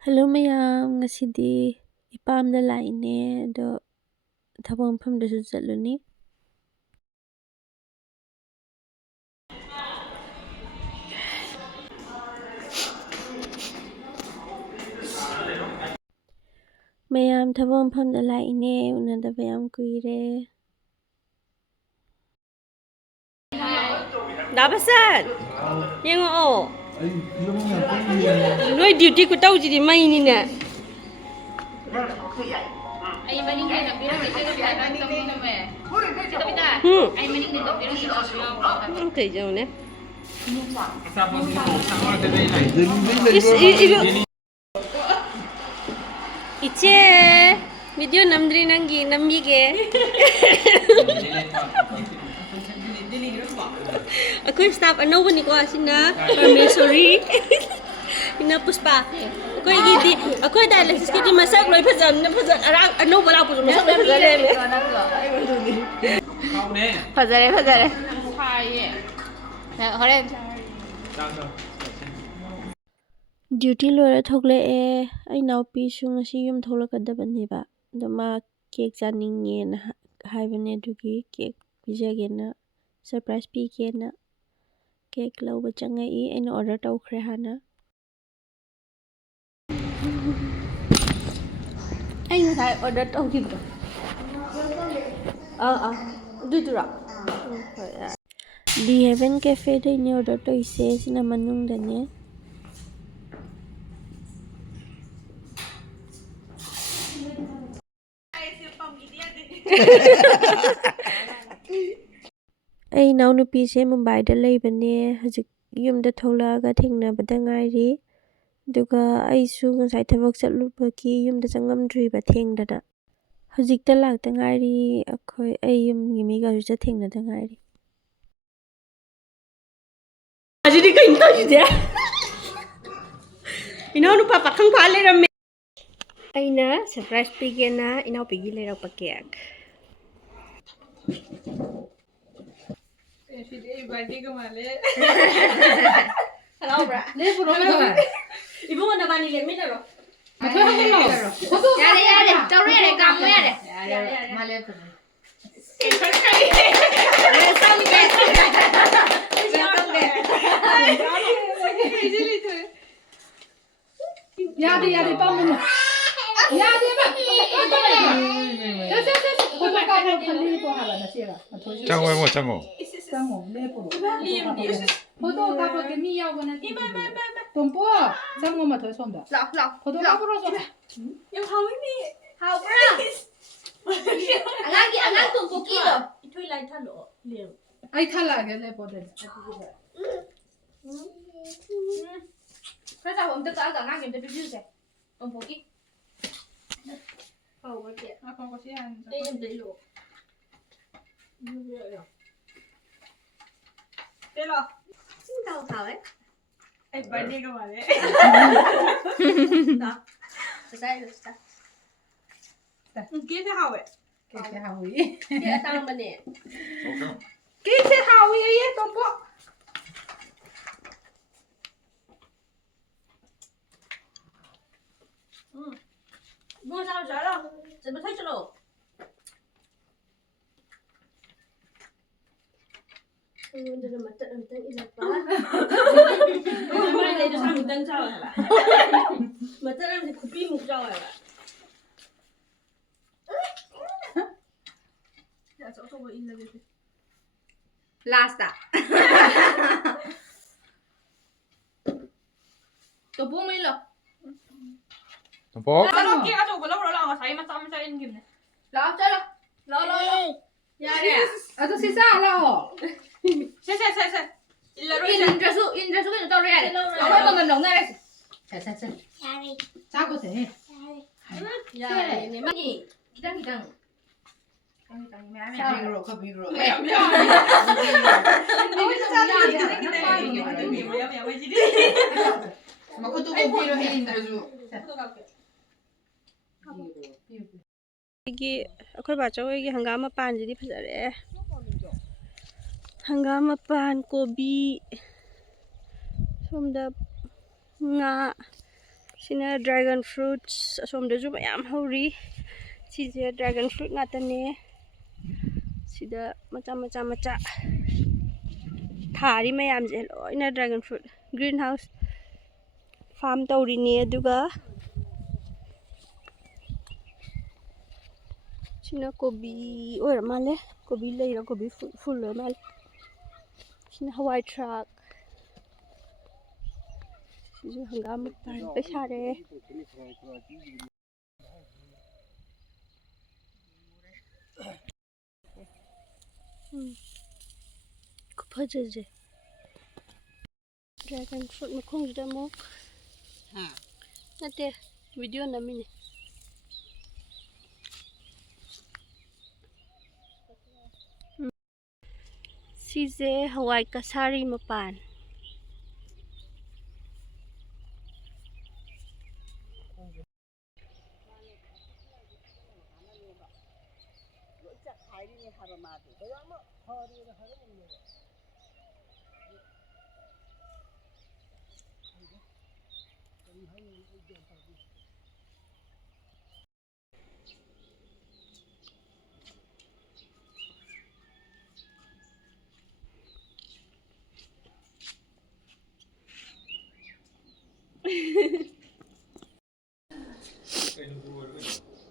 Hello mayam, ngasidi ipamda laine do thapam mafamdasu chatluni. Mayam thapam mafamda laine unadaba yam kuire. 나바산! 얘가 너희 듀티 그 따오지리 마이니네. 되죠네. 이제 비디오 남들이 남기 남기게. Aku staff ano ba ni ko asina permissory ina puspa ako gidi ako dialysis kiti masak loy phajam na phajam ara ano bala pu masak loy phajale me phajare hore Duty lora thogle ai nupi su ngasi yum tholakadabani ba dama cake chaninge na haibane dugi cake pijage na surprise pike na cake lauba changai aina order tawkhre hana ai ngai order tawkhibdo dudura The Heaven Cafe de ni order to ise sina manung dane ai nau nupi se Mumbai da leibane hajik yumda tholaaga thengnabada ngairi duga ai su ngasai thabak chatlubaki yumda changamdriba thengdada hajikta lakta ngairi akhoi ai yum gimi ga ju thengnada ngairi ajidi kain ta jide ina nu papa khang pha le ram aina surprise pige na ina pigi le ra pakek Hello, bra. Ibu mana bani le mi daro. Ya, tao re kam me re. Male phu. Ya đi bom mình. Ya đi mà. 장어 해봐 장어 장어 내보로. 포도 가보게 미야고는. 돈 뽀. 장어만 더 손다. 포도 가보러 좀. Em không biết đi. Học ra. Anh tụi cô kia rồi. Thôi lại tha lộ liền. Ai 탈락에 내보내. Thế sao hôm trước cả ngang kiểm tra review rồi. Ông phụ kia. Không có chuyện. không có gì ăn. Đây em thấy lộ. Đây là. Xin chào Thảo ấy. Em phải đi cơ mà đấy. Đó. Đây rồi sao? Kia thế hào ấy. cái 하위. Kia tao bên nè. cái 하위 ấy 돈 뽀. Mua sao trả đâu? Sẽ mới thấy cho lộ. Anh đây là mặt trận tên in là quá. Mai này cho sao mình tân sao hả bạn? Mà tất em thì copy một rồi hả bạn? Dạ chỗ không có in là gì? Last à? Tụi bố mình rồi. 덤뻑 Nó kia chỗ của lâu đó là thấy mà sao mình in kìm này. Lo chơi lo. Lo. Dạ nè. 아저씨 싸라. Xe. In là rồi. In ra số cái tao ra này. Nó có mình đồng ngay đây. 자자자. 짜고 돼. Dạ này mắc gì? Giang. 비그로 그 비그로. 막 그것도 비로 해 인더주. Igi akhoi ba chaw igi hangama pan jidi phajare hangama pan kobi somda nga Sina dragon fruits asomdaju mayam hori. Sise dragon fruit ngatane. Sida macha thari mayam je loina dragon fruit greenhouse farm tawrini aduga sina kobi ora male kobi leira kobi full male sina hawai truck sina hangam tan pesare kupaje dragon fruit makhong jida mo nate video namini sise hawai kasari mapan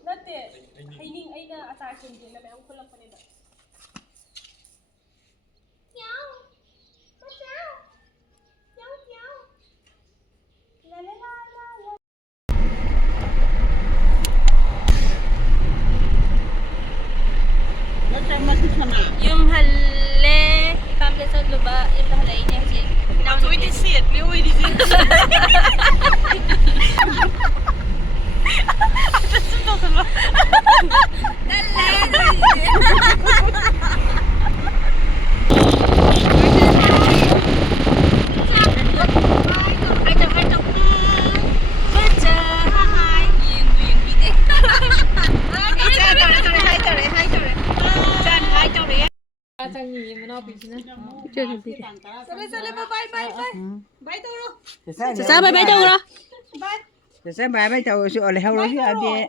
nate haining aina achar chimje na mayam khulam pane da Meow. Meow. Meow meow. La la la la la. Yum halle pamle sa luba yum halle ini haji now we did see it we already did Sa bye bye đâu rồi? Sẽ bài bây giờ sự là hao lối à đi.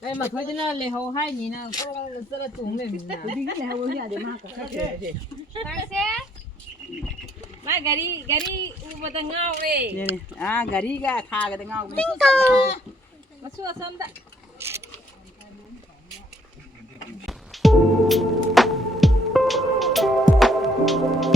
Đây mà thôi chứ là hầu hai nhỉ nào có rất là tủng mình nè. Đi cái hao lối à đi mà cái gì. Mai gari ubah ngau re. Nè à gari ga tha cái ngao. Masuk asam tak? Thank you.